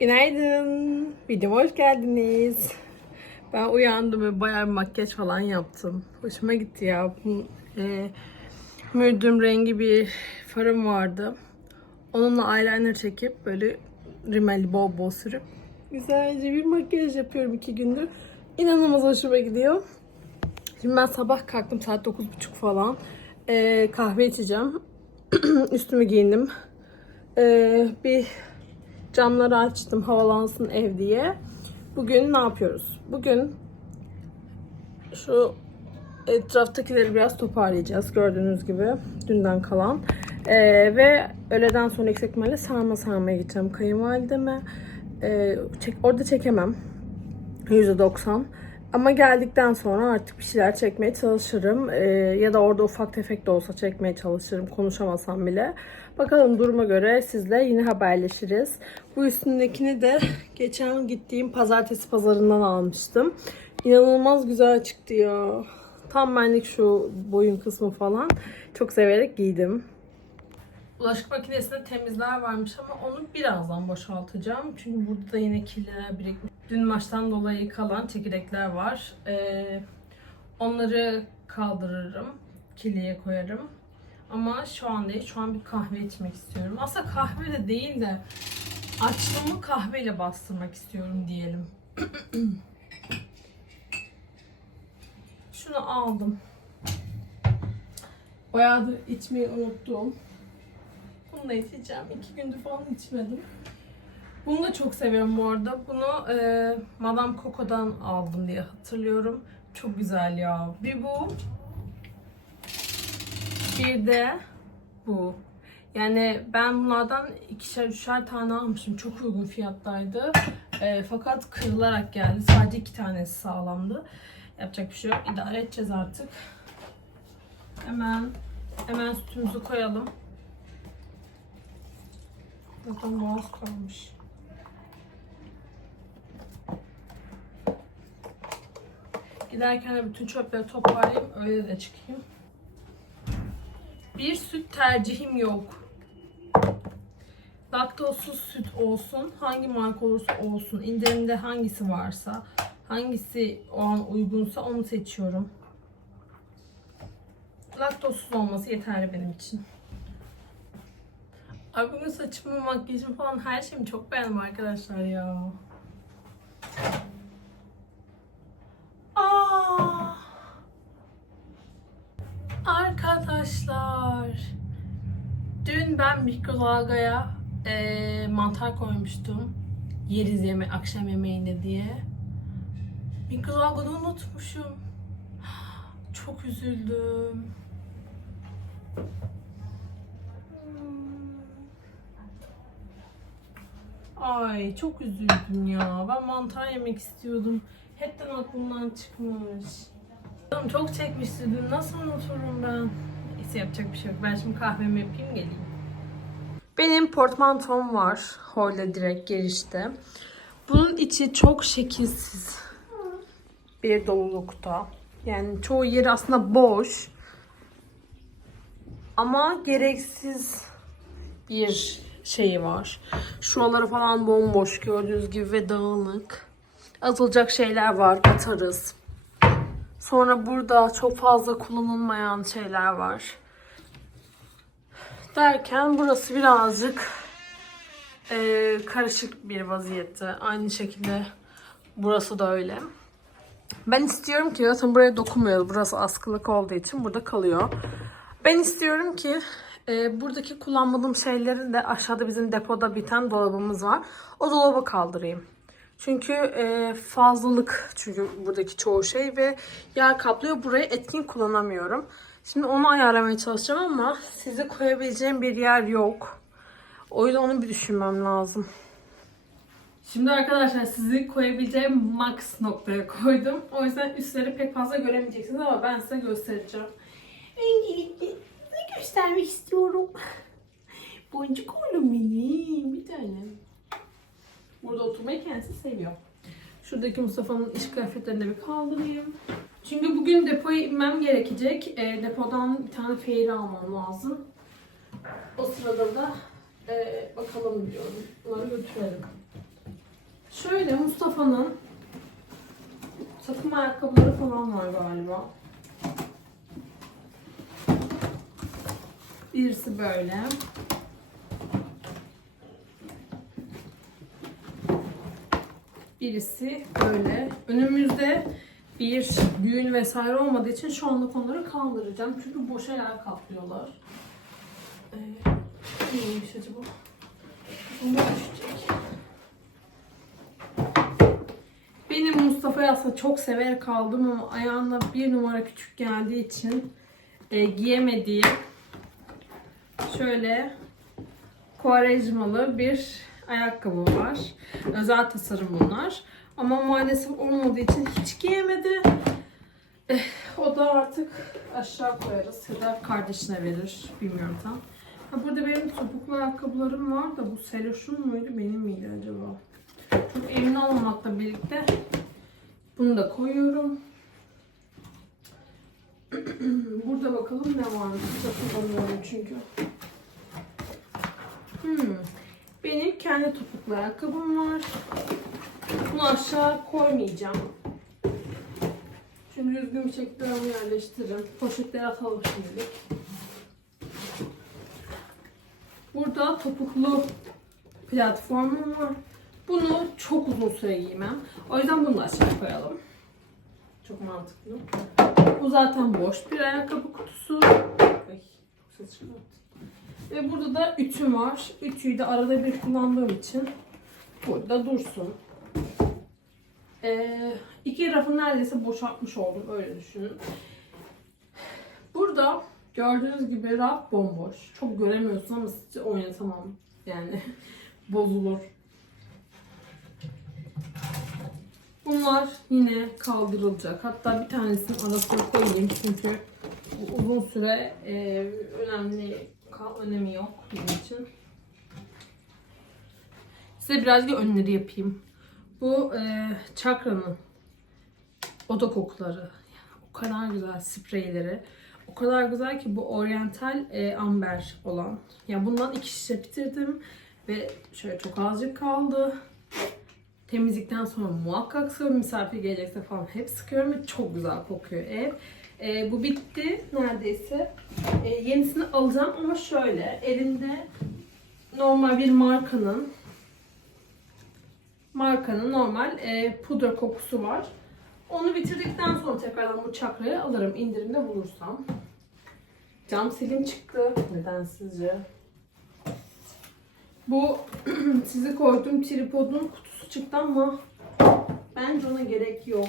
Günaydın. Videoma hoş geldiniz. Ben uyandım ve bayağı bir makyaj falan yaptım. Hoşuma gitti ya. E, mürdüm rengi bir farım vardı. Onunla eyeliner çekip böyle rimeli bol bol sürüp güzelce bir makyaj yapıyorum iki gündür. İnanılmaz hoşuma gidiyor. Şimdi ben sabah kalktım saat 9.30 falan. E, kahve içeceğim. Üstümü giyindim. E, bir camları açtım havalansın ev diye. Bugün ne yapıyoruz? Bugün şu etraftakileri biraz toparlayacağız gördüğünüz gibi dünden kalan. Ee, ve öğleden sonra yüksek ihtimalle sarma sarmaya gideceğim kayınvalideme. Ee, çek, orada çekemem. %90. Ama geldikten sonra artık bir şeyler çekmeye çalışırım. Ee, ya da orada ufak tefek de olsa çekmeye çalışırım. Konuşamasam bile. Bakalım duruma göre sizle yine haberleşiriz. Bu üstündekini de geçen gittiğim pazartesi pazarından almıştım. İnanılmaz güzel çıktı ya. Tam benlik şu boyun kısmı falan. Çok severek giydim. Bulaşık makinesinde temizler varmış ama onu birazdan boşaltacağım. Çünkü burada da yine kirliler birikmiş. Dün maçtan dolayı kalan çekirdekler var. Ee, onları kaldırırım. Kirliye koyarım. Ama şu an değil. Şu an bir kahve içmek istiyorum. Aslında kahve de değil de açlığımı kahveyle bastırmak istiyorum diyelim. Şunu aldım. Bayağıdır içmeyi unuttum. Bunu da içeceğim. İki gündür falan içmedim. Bunu da çok seviyorum bu arada. Bunu e, Madame Coco'dan aldım diye hatırlıyorum. Çok güzel ya. Bir bu. Bir de bu. Yani ben bunlardan ikişer üçer tane almıştım. Çok uygun fiyattaydı. E, fakat kırılarak geldi. Sadece iki tanesi sağlamdı. Yapacak bir şey yok. İdare edeceğiz artık. Hemen hemen sütümüzü koyalım. Zaten boğaz kalmış. Giderken de bütün çöpleri toparlayayım. Öyle de çıkayım. Bir süt tercihim yok. Laktozsuz süt olsun. Hangi marka olursa olsun. İndirimde hangisi varsa. Hangisi o an uygunsa onu seçiyorum. Laktozsuz olması yeterli benim için. Ay bugün saçımı, makyajımı falan her şeyimi çok beğendim arkadaşlar ya. Aa! Arkadaşlar. Dün ben mikrodalgaya eee mantar koymuştum. Yeriz yeme akşam yemeğinde diye. Mikrodalgada unutmuşum. Çok üzüldüm. Ay çok üzüldüm ya. Ben mantar yemek istiyordum. Hepten aklımdan çıkmış. Canım çok çekmişti dün. Nasıl unuturum ben? Neyse yapacak bir şey yok. Ben şimdi kahvemi yapayım geleyim. Benim portmantom var. Hoyle direkt girişte. Bunun içi çok şekilsiz bir dolulukta. Yani çoğu yeri aslında boş. Ama gereksiz bir şeyi var. Şuraları falan bomboş gördüğünüz gibi ve dağınık. Atılacak şeyler var atarız. Sonra burada çok fazla kullanılmayan şeyler var. Derken burası birazcık e, karışık bir vaziyette. Aynı şekilde burası da öyle. Ben istiyorum ki zaten buraya dokunmuyor. Burası askılık olduğu için burada kalıyor. Ben istiyorum ki e, buradaki kullanmadığım şeyleri de aşağıda bizim depoda biten dolabımız var. O dolaba kaldırayım. Çünkü e, fazlalık çünkü buradaki çoğu şey ve yer kaplıyor. Burayı etkin kullanamıyorum. Şimdi onu ayarlamaya çalışacağım ama size koyabileceğim bir yer yok. O yüzden onu bir düşünmem lazım. Şimdi arkadaşlar sizi koyabileceğim max noktaya koydum. O yüzden üstleri pek fazla göremeyeceksiniz ama ben size göstereceğim. Öncelikle göstermek istiyorum. Boncuk oğlum benim. Bir tane. Burada oturmayı kendisi seviyor. Şuradaki Mustafa'nın iş kıyafetlerini de bir kaldırayım. Çünkü bugün depoya inmem gerekecek. E, depodan bir tane feyri almam lazım. O sırada da e, bakalım diyorum. Bunları götürelim. Şöyle Mustafa'nın takım ayakkabıları falan var galiba. Birisi böyle. Birisi böyle. Önümüzde bir düğün vesaire olmadığı için şu anlık onları kaldıracağım. Çünkü boşa yer kaplıyorlar. Ee, neymiş acaba? Bunu düşecek. Benim Mustafa'yı aslında çok severek aldım ama ayağına bir numara küçük geldiği için e, giyemediği şöyle Quaresmalı bir ayakkabı var. Özel tasarım bunlar. Ama maalesef olmadığı için hiç giyemedi. Eh, o da artık aşağı koyarız ya da kardeşine verir. Bilmiyorum tam. Ha, burada benim topuklu ayakkabılarım var da bu Seloş'un muydu benim miydi acaba? Çok emin olmamakla birlikte bunu da koyuyorum. Burada bakalım ne varmış. Hatırlamıyorum çünkü. Hmm. Benim kendi topuklu ayakkabım var. Bunu aşağı koymayacağım. Şimdi düzgün bir şekilde onu yerleştiririm. Poşetlere atalım. Burada topuklu platformum var. Bunu çok uzun süre giymem. O yüzden bunu da aşağı koyalım. Çok mantıklı. Bu zaten boş bir ayakkabı kutusu. Ay, ses çıkarttı. Ve burada da ütüm var. Ütüyü de arada bir kullandığım için burada dursun. Ee, iki rafı neredeyse boşaltmış oldum. Öyle düşünün. Burada gördüğünüz gibi raf bomboş. Çok göremiyorsun ama size oynatamam. Yani bozulur. Bunlar yine kaldırılacak. Hatta bir tanesini arasına koyayım çünkü uzun süre e, önemli ka- önemi yok benim için. Size birazcık önleri yapayım. Bu e, çakranın oda kokuları. O kadar güzel spreyleri. O kadar güzel ki bu oryantal e, amber olan. Ya bundan iki şişe bitirdim ve şöyle çok azıcık kaldı. Temizlikten sonra muhakkak sıkıyorum. Misafir gelecekse falan hep sıkıyorum ve çok güzel kokuyor ev. E, bu bitti neredeyse. E, yenisini alacağım ama şöyle elimde normal bir markanın markanın normal e, pudra kokusu var. Onu bitirdikten sonra tekrardan bu çakrayı alırım indirimde bulursam. Cam silim çıktı. Neden sizce? Bu sizi koyduğum tripodun kutusu çıktı ama bence ona gerek yok.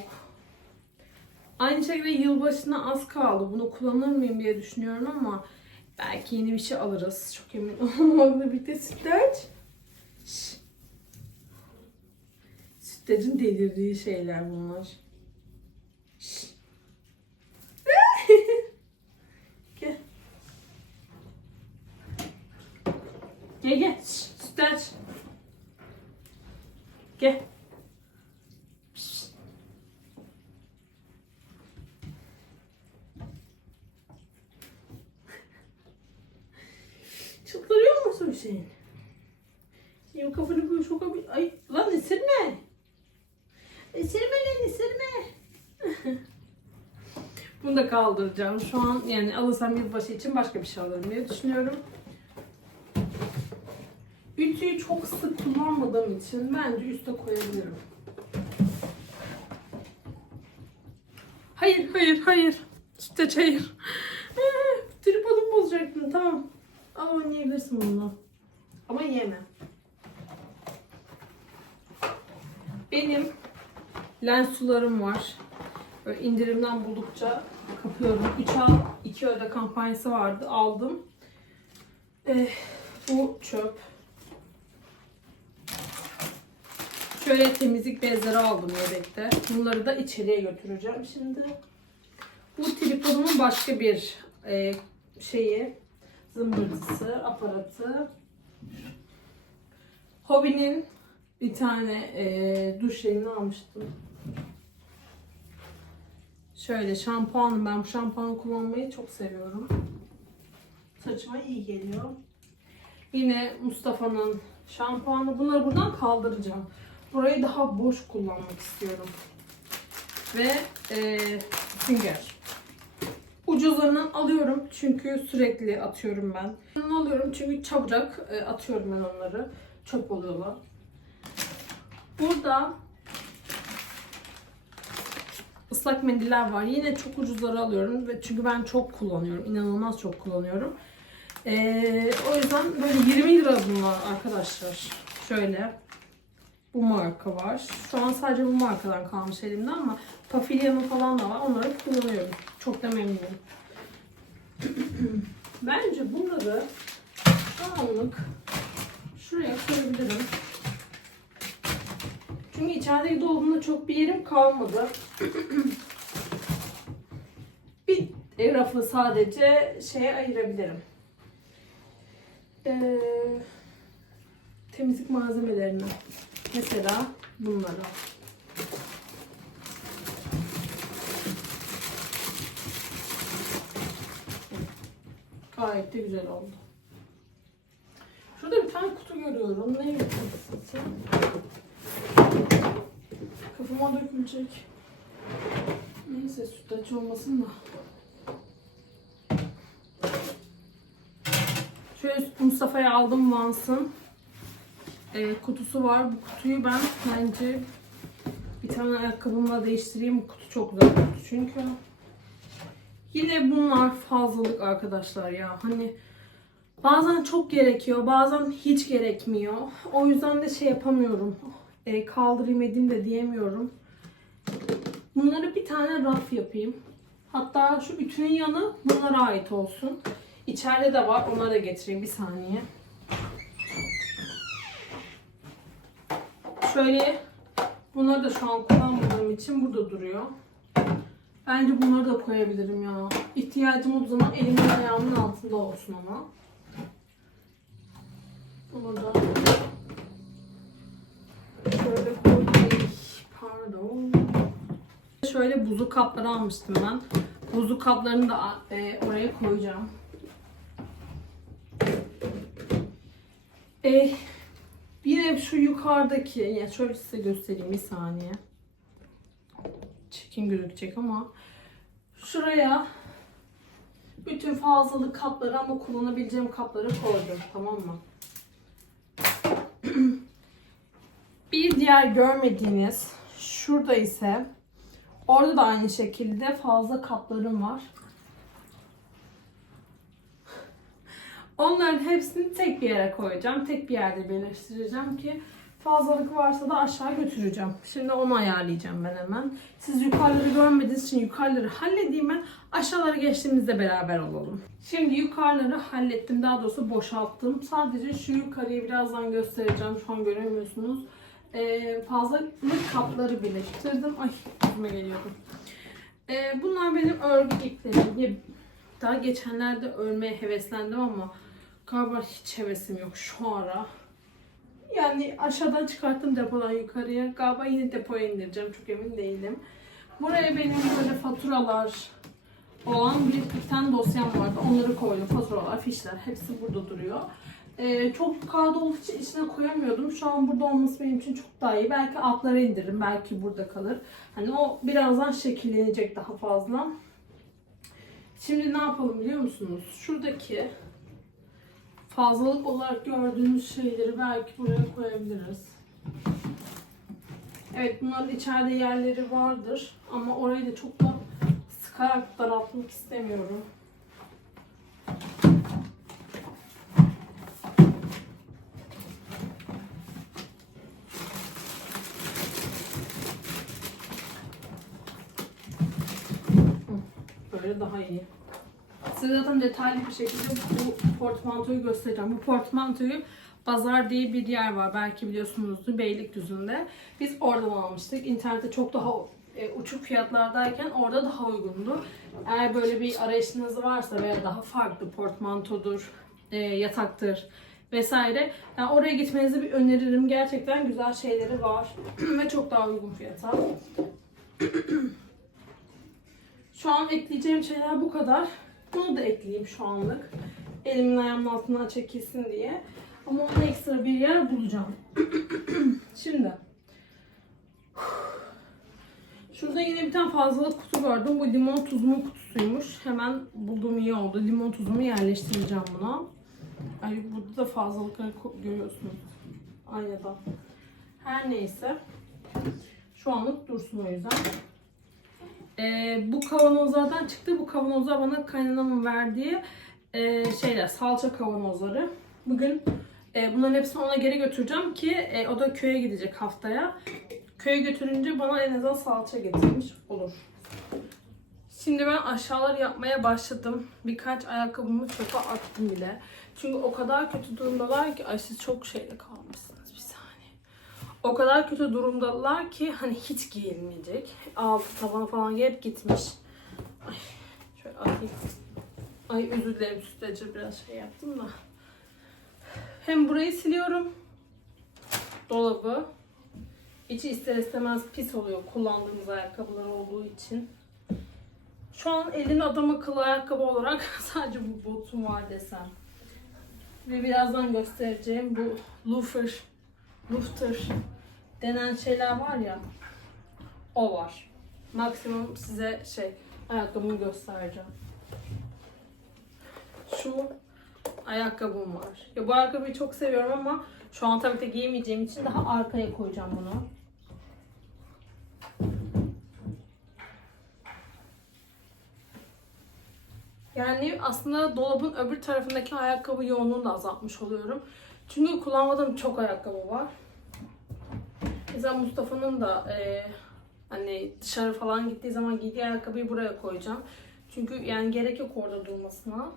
Aynı şekilde yılbaşına az kaldı. Bunu kullanır mıyım diye düşünüyorum ama belki yeni bir şey alırız. Çok emin olmamakla birlikte sütlaç. Sütlacın delirdiği şeyler bunlar. Gel. Gel gel. Sütlaç. Gel. Musun Hüseyin? Senin kafanı böyle şoka bir... Ay lan ısırma. Isırma lan ısırma. Bunu da kaldıracağım. Şu an yani alırsam yılbaşı için başka bir şey alırım diye düşünüyorum. Ütüyü çok sık kullanmadığım için bence üste koyabilirim. Hayır, hayır, hayır. Sütte hayır. Ah, Tripodumu bozacaktın. Tamam. Al oynayabilirsin bununla. Ama yeme. Benim lens sularım var. Böyle indirimden buldukça kapıyorum. 3 al 2 öde kampanyası vardı. Aldım. Eh, bu çöp. Şöyle temizlik bezleri aldım yedekte. Bunları da içeriye götüreceğim şimdi. Bu tripodumun başka bir e, şeyi, zımbırtısı, aparatı. Hobinin bir tane e, duş jelini almıştım. Şöyle şampuanım. Ben bu şampuanı kullanmayı çok seviyorum. Saçıma iyi geliyor. Yine Mustafa'nın şampuanı. Bunları buradan kaldıracağım. burayı daha boş kullanmak istiyorum. Ve e, sünger. Ucuzlarından alıyorum çünkü sürekli atıyorum ben. Bundan alıyorum çünkü çabucak e, atıyorum ben onları. Çöp oluyorlar. Burada ıslak mendiller var. Yine çok ucuzları alıyorum ve çünkü ben çok kullanıyorum. İnanılmaz çok kullanıyorum. Ee, o yüzden böyle 20 lira bunlar arkadaşlar. Şöyle bu marka var. Şu an sadece bu markadan kalmış elimde ama Pafilya'nın falan da var. Onları kullanıyorum. Çok da memnunum. Bence bunları anlık şuraya koyabilirim. Çünkü içerideki dolabımda çok bir yerim kalmadı. bir rafı sadece şeye ayırabilirim. Ee, temizlik malzemelerini. Mesela bunları. Gayet de güzel oldu. Şurada bir tane kutu görüyorum. Ne kutusu? Kafama dökülecek. Neyse sütlaç olmasın da. Şöyle Mustafa'ya aldım Vans'ın e, kutusu var. Bu kutuyu ben bence bir tane ayakkabımla değiştireyim. Bu kutu çok güzel kutu çünkü. Yine bunlar fazlalık arkadaşlar ya. Hani bazen çok gerekiyor, bazen hiç gerekmiyor. O yüzden de şey yapamıyorum. E, kaldırayım edeyim de diyemiyorum. Bunları bir tane raf yapayım. Hatta şu ütünün yanı bunlara ait olsun. İçeride de var. Onları da getireyim bir saniye. Şöyle bunları da şu an kullanmadığım için burada duruyor. Bence bunları da koyabilirim ya. İhtiyacım olduğu zaman elimin ayağımın altında olsun ama. Bunu da şöyle koyayım. Pardon. Şöyle buzlu kapları almıştım ben. Buzlu kaplarını da e, oraya koyacağım. E, yine şu yukarıdaki, ya şöyle size göstereyim bir saniye. Çirkin gözükecek ama şuraya bütün fazlalık kapları ama kullanabileceğim kapları koydum tamam mı? bir diğer görmediğiniz şurada ise orada da aynı şekilde fazla kaplarım var. Onların hepsini tek bir yere koyacağım. Tek bir yerde birleştireceğim ki fazlalık varsa da aşağı götüreceğim. Şimdi onu ayarlayacağım ben hemen. Siz yukarıları görmediğiniz için yukarıları halledeyim ben. Aşağıları geçtiğimizde beraber olalım. Şimdi yukarıları hallettim. Daha doğrusu boşalttım. Sadece şu yukarıyı birazdan göstereceğim. Şu an göremiyorsunuz. Ee, fazlalık kapları birleştirdim. Ay yüzüme geliyordu. Ee, bunlar benim örgü iplerim. Daha geçenlerde örmeye heveslendim ama galiba hiç hevesim yok şu ara. Yani aşağıdan çıkarttım depodan yukarıya. Galiba yine depoya indireceğim. Çok emin değilim. Buraya benim böyle faturalar olan bir, tane dosyam vardı. Onları koydum. Faturalar, fişler hepsi burada duruyor. Ee, çok kağıt olduğu için içine koyamıyordum. Şu an burada olması benim için çok daha iyi. Belki altlara indiririm. Belki burada kalır. Hani o birazdan şekillenecek daha fazla. Şimdi ne yapalım biliyor musunuz? Şuradaki fazlalık olarak gördüğünüz şeyleri belki buraya koyabiliriz. Evet bunların içeride yerleri vardır ama orayı da çok da sıkarak daraltmak istemiyorum. Böyle daha iyi. Size zaten detaylı bir şekilde bu portmantoyu göstereceğim. Bu portmantoyu Bazar diye bir yer var. Belki biliyorsunuzdur Beylikdüzü'nde. Biz oradan almıştık. İnternette çok daha e, uçuk fiyatlardayken orada daha uygundu. Eğer böyle bir arayışınız varsa veya daha farklı portmantodur, e, yataktır vesaire. Yani oraya gitmenizi bir öneririm. Gerçekten güzel şeyleri var ve çok daha uygun fiyata. Şu an ekleyeceğim şeyler bu kadar. Bunu da ekleyeyim şu anlık. Elimin ayağımın altından çekilsin diye. Ama ona ekstra bir yer bulacağım. Şimdi Şurada yine bir tane fazlalık kutu gördüm. Bu limon tuzumun kutusuymuş. Hemen bulduğum iyi oldu. Limon tuzumu yerleştireceğim buna. Ay burada da fazlalıkları görüyorsunuz. Aynada. Her neyse. Şu anlık dursun o yüzden. Ee, bu kavanozlardan çıktı. Bu kavanozlar bana kaynanamın verdiği e, şeyler, salça kavanozları. Bugün e, bunların hepsini ona geri götüreceğim ki e, o da köye gidecek haftaya. Köye götürünce bana en azından salça getirmiş olur. Şimdi ben aşağılar yapmaya başladım. Birkaç ayakkabımı çöpe attım bile. Çünkü o kadar kötü durumdalar ki ay çok şeyde kalmışsınız. O kadar kötü durumdalar ki hani hiç giyilmeyecek. Altı tabanı falan hep gitmiş. Ay şöyle atayım. Ay özür dilerim sütlacı biraz şey yaptım da. Hem burayı siliyorum. Dolabı. İçi ister istemez pis oluyor kullandığımız ayakkabılar olduğu için. Şu an elin adam akıllı ayakkabı olarak sadece bu botum var desem. Ve birazdan göstereceğim bu loafer, lufter denen şeyler var ya. O var. Maksimum size şey ayakkabımı göstereceğim. Şu ayakkabım var. Ya bu ayakkabıyı çok seviyorum ama şu an tabii ki giyemeyeceğim için daha arkaya koyacağım bunu. Yani aslında dolabın öbür tarafındaki ayakkabı yoğunluğunu da azaltmış oluyorum. Çünkü kullanmadığım çok ayakkabı var. Mesela Mustafa'nın da e, hani dışarı falan gittiği zaman giydiği ayakkabıyı buraya koyacağım. Çünkü yani gerek yok orada durmasına.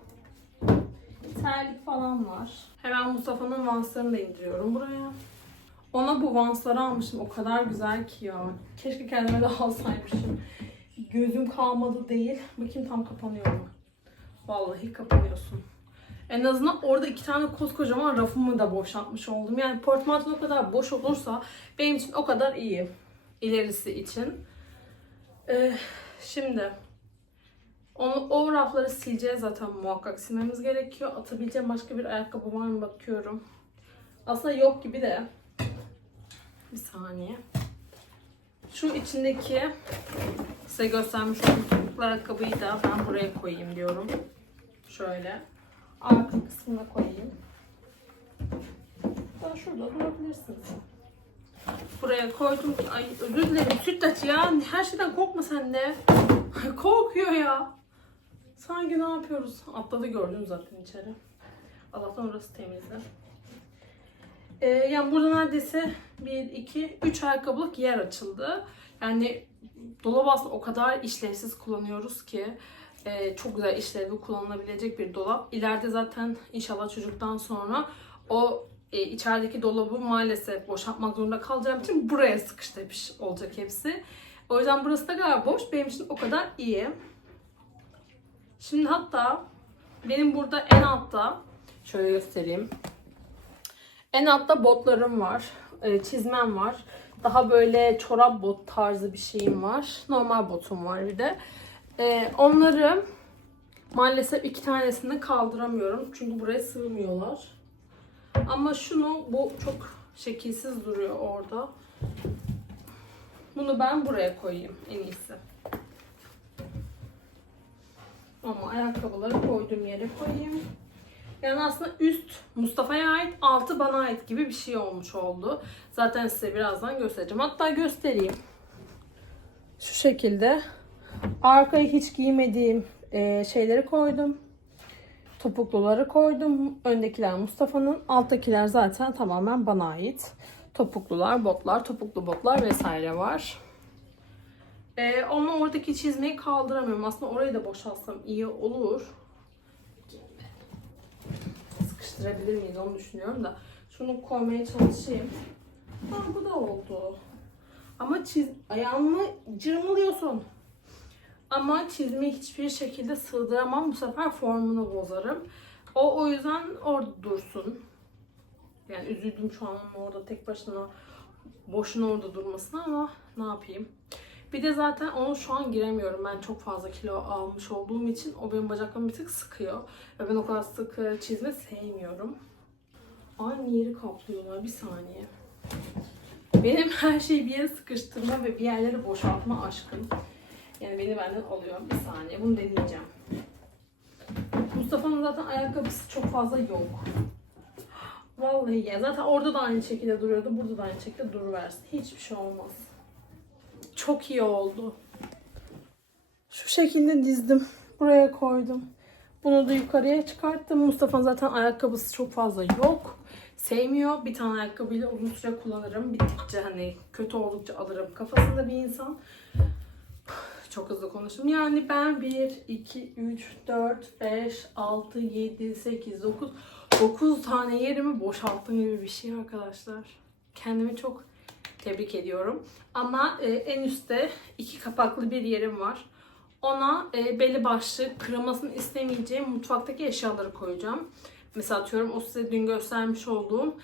Terlik falan var. Hemen Mustafa'nın vanslarını da indiriyorum buraya. Ona bu vansları almışım. O kadar güzel ki ya. Keşke kendime de alsaymışım. Gözüm kalmadı değil. Bakayım tam kapanıyor mu? Vallahi kapanıyorsun. En azından orada iki tane koskocaman rafımı da boşaltmış oldum. Yani portmanton o kadar boş olursa benim için o kadar iyi. İlerisi için. Ee, şimdi onu, o rafları sileceğiz zaten muhakkak silmemiz gerekiyor. Atabileceğim başka bir ayakkabı var mı bakıyorum. Aslında yok gibi de. Bir saniye. Şu içindeki size göstermiş olduğum ayakkabıyı da ben buraya koyayım diyorum. Şöyle. Arka kısmına koyayım. Daha şurada durabilirsiniz. Buraya koydum. Ay özür dilerim Sütlaç ya. Her şeyden korkma sen de. Korkuyor ya. Sanki ne yapıyoruz? Atladı gördün zaten içeri. Allah'tan orası temizdi. Ee, yani burada neredeyse 1, 2, 3 ayakkabılık yer açıldı. Yani dolap aslında o kadar işlevsiz kullanıyoruz ki e, çok güzel işlevi kullanılabilecek bir dolap. İleride zaten inşallah çocuktan sonra o e, içerideki dolabı maalesef boşaltmak zorunda kalacağım için buraya sıkıştırmış olacak hepsi. O yüzden burası da kadar boş. Benim için o kadar iyi. Şimdi hatta benim burada en altta şöyle göstereyim. En altta botlarım var. e, Çizmem var. Daha böyle çorap bot tarzı bir şeyim var. Normal botum var bir de. E, Onları maalesef iki tanesini kaldıramıyorum. Çünkü buraya sığmıyorlar. Ama şunu bu çok şekilsiz duruyor orada. Bunu ben buraya koyayım en iyisi. Ama ayakkabıları koyduğum yere koyayım. Yani aslında üst Mustafa'ya ait, altı bana ait gibi bir şey olmuş oldu. Zaten size birazdan göstereceğim. Hatta göstereyim. Şu şekilde. Arkaya hiç giymediğim e, şeyleri koydum. Topukluları koydum. Öndekiler Mustafa'nın. Alttakiler zaten tamamen bana ait. Topuklular, botlar, topuklu botlar vesaire var. Ee, ama oradaki çizmeyi kaldıramıyorum. Aslında orayı da boşaltsam iyi olur. Sıkıştırabilir miyiz onu düşünüyorum da. Şunu koymaya çalışayım. Ha, bu da oldu. Ama çiz ayağımı cırmalıyorsun. Ama çizmeyi hiçbir şekilde sığdıramam. Bu sefer formunu bozarım. O o yüzden orada dursun. Yani üzüldüm şu an orada tek başına boşuna orada durmasına ama ne yapayım. Bir de zaten onu şu an giremiyorum. Ben çok fazla kilo almış olduğum için o benim bacaklarımı bir tık sıkıyor. Ve ben o kadar sık çizme sevmiyorum. Aynı yeri kaplıyorlar. Bir saniye. Benim her şeyi bir yere sıkıştırma ve bir yerleri boşaltma aşkım. Yani beni benden alıyor. Bir saniye bunu deneyeceğim. Mustafa'nın zaten ayakkabısı çok fazla yok. Vallahi ya zaten orada da aynı şekilde duruyordu. Burada da aynı şekilde duruversin. Hiçbir şey olmaz. Çok iyi oldu. Şu şekilde dizdim. Buraya koydum. Bunu da yukarıya çıkarttım. Mustafa'nın zaten ayakkabısı çok fazla yok. Sevmiyor. Bir tane ayakkabıyla uzun süre kullanırım. Bittikçe hani kötü oldukça alırım. Kafasında bir insan. Çok hızlı konuştum. Yani ben 1, 2, 3, 4, 5, 6, 7, 8, 9, 9 tane yerimi boşalttım gibi bir şey arkadaşlar. Kendimi çok tebrik ediyorum. Ama e, en üstte iki kapaklı bir yerim var. Ona e, belli başlı kırılmasını istemeyeceğim mutfaktaki eşyaları koyacağım. Mesela atıyorum o size dün göstermiş olduğum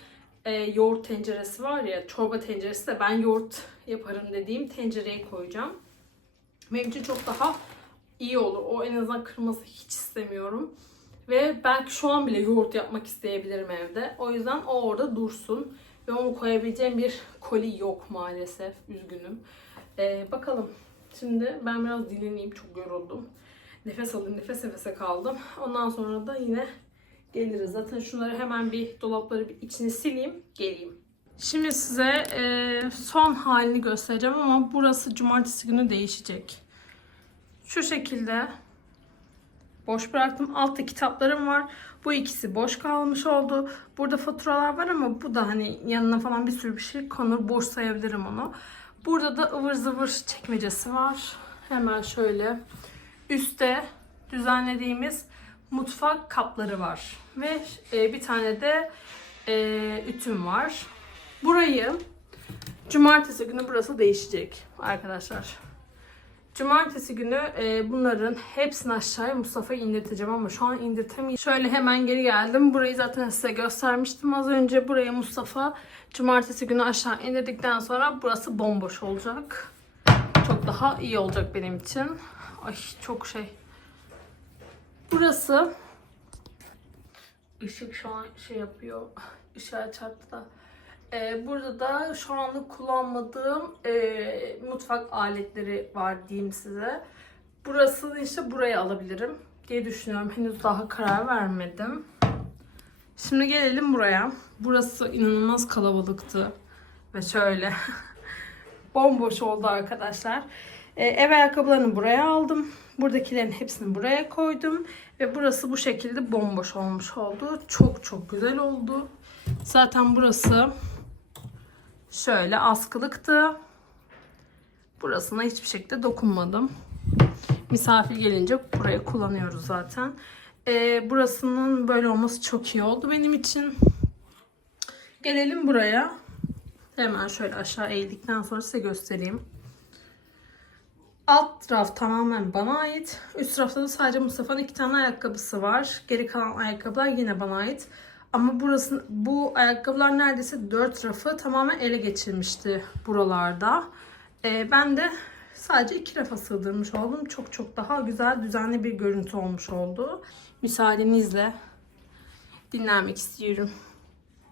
e, yoğurt tenceresi var ya çorba tenceresi de ben yoğurt yaparım dediğim tencereye koyacağım. Benim için çok daha iyi olur. O en azından kırması hiç istemiyorum. Ve belki şu an bile yoğurt yapmak isteyebilirim evde. O yüzden o orada dursun. Ve onu koyabileceğim bir koli yok maalesef. Üzgünüm. Ee, bakalım. Şimdi ben biraz dinleneyim. Çok yoruldum. Nefes alayım. Nefes nefese kaldım. Ondan sonra da yine geliriz. Zaten şunları hemen bir dolapları bir içini sileyim. Geleyim. Şimdi size e, son halini göstereceğim ama burası cumartesi günü değişecek. Şu şekilde boş bıraktım. Altta kitaplarım var. Bu ikisi boş kalmış oldu. Burada faturalar var ama bu da hani yanına falan bir sürü bir şey konur. Boş sayabilirim onu. Burada da ıvır zıvır çekmecesi var. Hemen şöyle. Üste düzenlediğimiz mutfak kapları var. Ve e, bir tane de e, ütüm var. Burayı cumartesi günü burası değişecek arkadaşlar. Cumartesi günü e, bunların hepsini aşağıya Mustafa'ya indirteceğim ama şu an indirtemeyeceğim. Şöyle hemen geri geldim. Burayı zaten size göstermiştim az önce. Buraya Mustafa cumartesi günü aşağı indirdikten sonra burası bomboş olacak. Çok daha iyi olacak benim için. Ay çok şey. Burası ışık şu an şey yapıyor. Işığa çarptı da. Ee, burada da şu anlık kullanmadığım e, mutfak aletleri var diyeyim size. Burası işte buraya alabilirim diye düşünüyorum. Henüz daha karar vermedim. Şimdi gelelim buraya. Burası inanılmaz kalabalıktı. Ve şöyle bomboş oldu arkadaşlar. Ee, ev ayakkabılarını buraya aldım. Buradakilerin hepsini buraya koydum. Ve burası bu şekilde bomboş olmuş oldu. Çok çok güzel oldu. Zaten burası şöyle askılıktı. Burasına hiçbir şekilde dokunmadım. Misafir gelince burayı kullanıyoruz zaten. Ee, burasının böyle olması çok iyi oldu benim için. Gelelim buraya. Hemen şöyle aşağı eğildikten sonra size göstereyim. Alt raf tamamen bana ait. Üst rafta da sadece Mustafa'nın iki tane ayakkabısı var. Geri kalan ayakkabılar yine bana ait. Ama burası bu ayakkabılar neredeyse dört rafı tamamen ele geçirmişti buralarda. Ee, ben de sadece iki rafa sığdırmış oldum. Çok çok daha güzel düzenli bir görüntü olmuş oldu. Müsaadenizle dinlenmek istiyorum.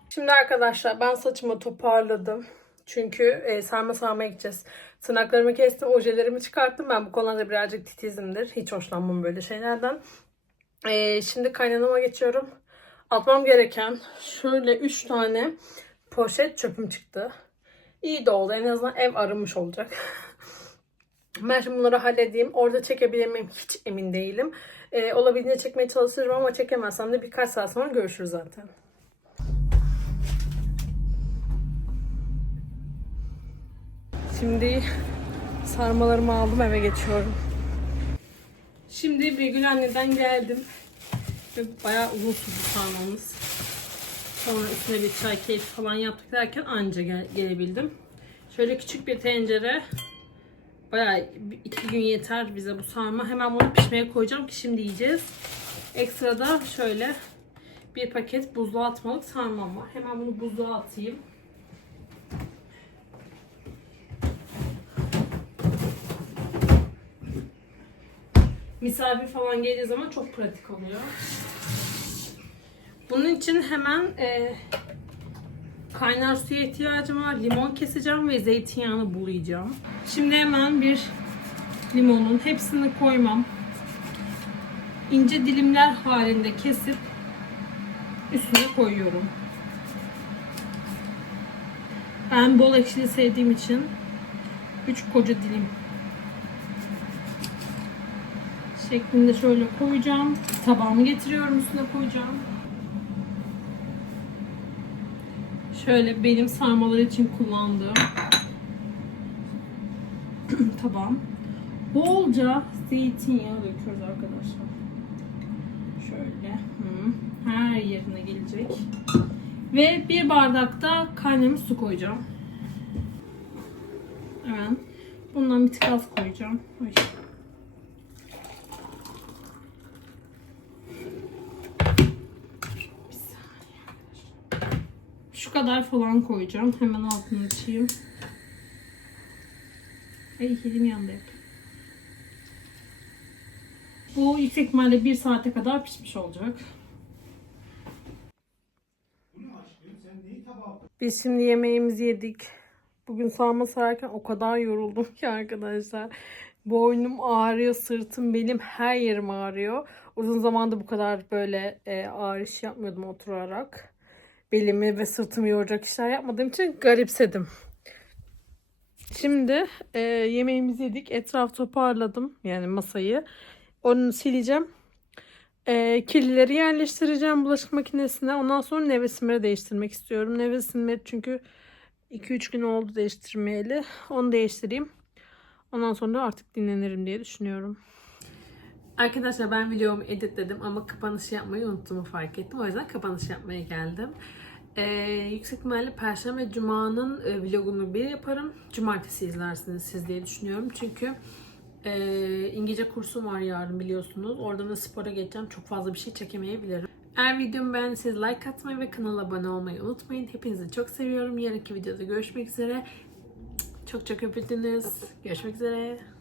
Şimdi arkadaşlar ben saçımı toparladım. Çünkü e, sarma sarmaya gideceğiz. Tırnaklarımı kestim, ojelerimi çıkarttım. Ben bu konularda birazcık titizimdir. Hiç hoşlanmam böyle şeylerden. E, şimdi kaynanama geçiyorum. Atmam gereken şöyle 3 tane poşet çöpüm çıktı. İyi de oldu. En azından ev arınmış olacak. ben şimdi bunları halledeyim. Orada çekebilir miyim hiç emin değilim. E, olabildiğince çekmeye çalışırım ama çekemezsem de birkaç saat sonra görüşürüz zaten. Şimdi sarmalarımı aldım eve geçiyorum. Şimdi Birgül anneden geldim. Ve bayağı uzun sürdü sarmamız. Sonra üstüne bir çay keyfi falan yaptık derken anca gel- gelebildim. Şöyle küçük bir tencere. Bayağı iki gün yeter bize bu sarma. Hemen bunu pişmeye koyacağım ki şimdi yiyeceğiz. Ekstra da şöyle bir paket buzluğa atmalık sarmam var. Hemen bunu buzluğa atayım. Misafir falan geldiği zaman çok pratik oluyor. Bunun için hemen e, Kaynar suya ihtiyacım var. Limon keseceğim ve zeytinyağını bulayacağım. Şimdi hemen bir limonun hepsini koymam. İnce dilimler halinde kesip üstüne koyuyorum. Ben bol ekşili sevdiğim için 3 koca dilim şeklinde şöyle koyacağım. Tabağımı getiriyorum üstüne koyacağım. Şöyle benim sarmalar için kullandığım tabağım. Bolca zeytinyağı döküyoruz arkadaşlar. Şöyle. Her yerine gelecek. Ve bir bardak da kaynamış su koyacağım. Hemen bundan bir tık az koyacağım. Ay. Bir saniye arkadaşlar. Şu kadar falan koyacağım. Hemen altını açayım. Ay elim yandı hep. Bu yüksek ihtimalle bir saate kadar pişmiş olacak. Biz şimdi yemeğimizi yedik. Bugün sarma sararken o kadar yoruldum ki arkadaşlar. Boynum ağrıyor, sırtım, belim, her yerim ağrıyor. Uzun zamandır bu kadar böyle e, ağır iş yapmıyordum oturarak. Belimi ve sırtımı yoracak işler yapmadığım için garipsedim. Şimdi e, yemeğimizi yedik. Etraf toparladım. Yani masayı. Onu sileceğim. E, kirlileri yerleştireceğim bulaşık makinesine. Ondan sonra nevresimleri değiştirmek istiyorum. Nevresimleri çünkü 2-3 gün oldu değiştirmeyeli. Onu değiştireyim. Ondan sonra artık dinlenirim diye düşünüyorum. Arkadaşlar ben videomu editledim ama kapanış yapmayı unuttuğumu fark ettim. O yüzden kapanış yapmaya geldim. Ee, yüksek ihtimalle Perşembe Cuma'nın e, vlogunu bir yaparım. Cumartesi izlersiniz siz diye düşünüyorum. Çünkü e, İngilizce kursum var yarın biliyorsunuz. Oradan da spora geçeceğim. Çok fazla bir şey çekemeyebilirim. Eğer videomu beğendiyseniz like atmayı ve kanala abone olmayı unutmayın. Hepinizi çok seviyorum. Yarınki videoda görüşmek üzere. Çok çok öpüldünüz. Görüşmek üzere.